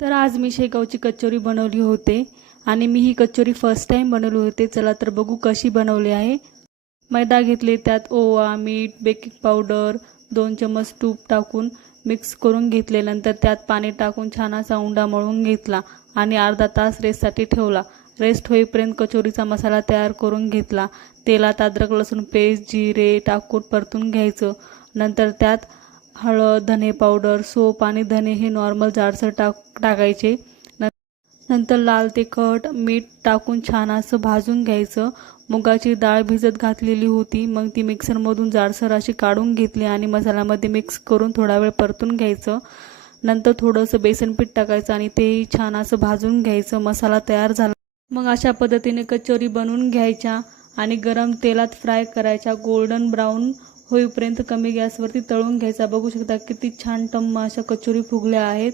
तर आज मी शेगावची कचोरी बनवली होते आणि मी ही कचोरी फर्स्ट टाइम बनवली होते। चला तर बघू कशी बनवली आहे। मैदा घेतले, त्यात ओवा, मीठ, बेकिंग पावडर, 2 चमच तूप टाकून मिक्स करून घेतले। नंतर त्यात पाणी टाकून छान असा उंडा मळून घेतला आणि अर्धा तास रेस्टसाठी ठेवला। रेस्ट होईपर्यंत कचोरीचा मसाला तयार करून घेतला। तेलात अद्रक लसूण पेस्ट, जिरे टाकून परतून घ्यायचं। नंतर त्यात हळद, धने पावडर, सोप आणि धने हे नॉर्मल जाडसर टाकायचे। नंतर लाल तिखट, मीठ टाकून छान असं भाजून घ्यायचं। मुगाची डाळ भिजत घातलेली होती, मग ती मिक्सरमधून जाडसर अशी काढून घेतली आणि मसाल्यामध्ये मिक्स करून थोडा वेळ परतून घ्यायचं। नंतर थोडंसं बेसन पीठ टाकायचं आणि तेही छान असं भाजून घ्यायचं। मसाला तयार झाला मग अशा पद्धतीने कचोरी बनवून घ्यायच्या आणि गरम तेलात फ्राय करायच्या। गोल्डन ब्राऊन होईपर्यंत कमी गॅसवरती तळून घ्यायचा। बघू शकता किती छान टम्म अशा कचोरी फुगल्या आहेत।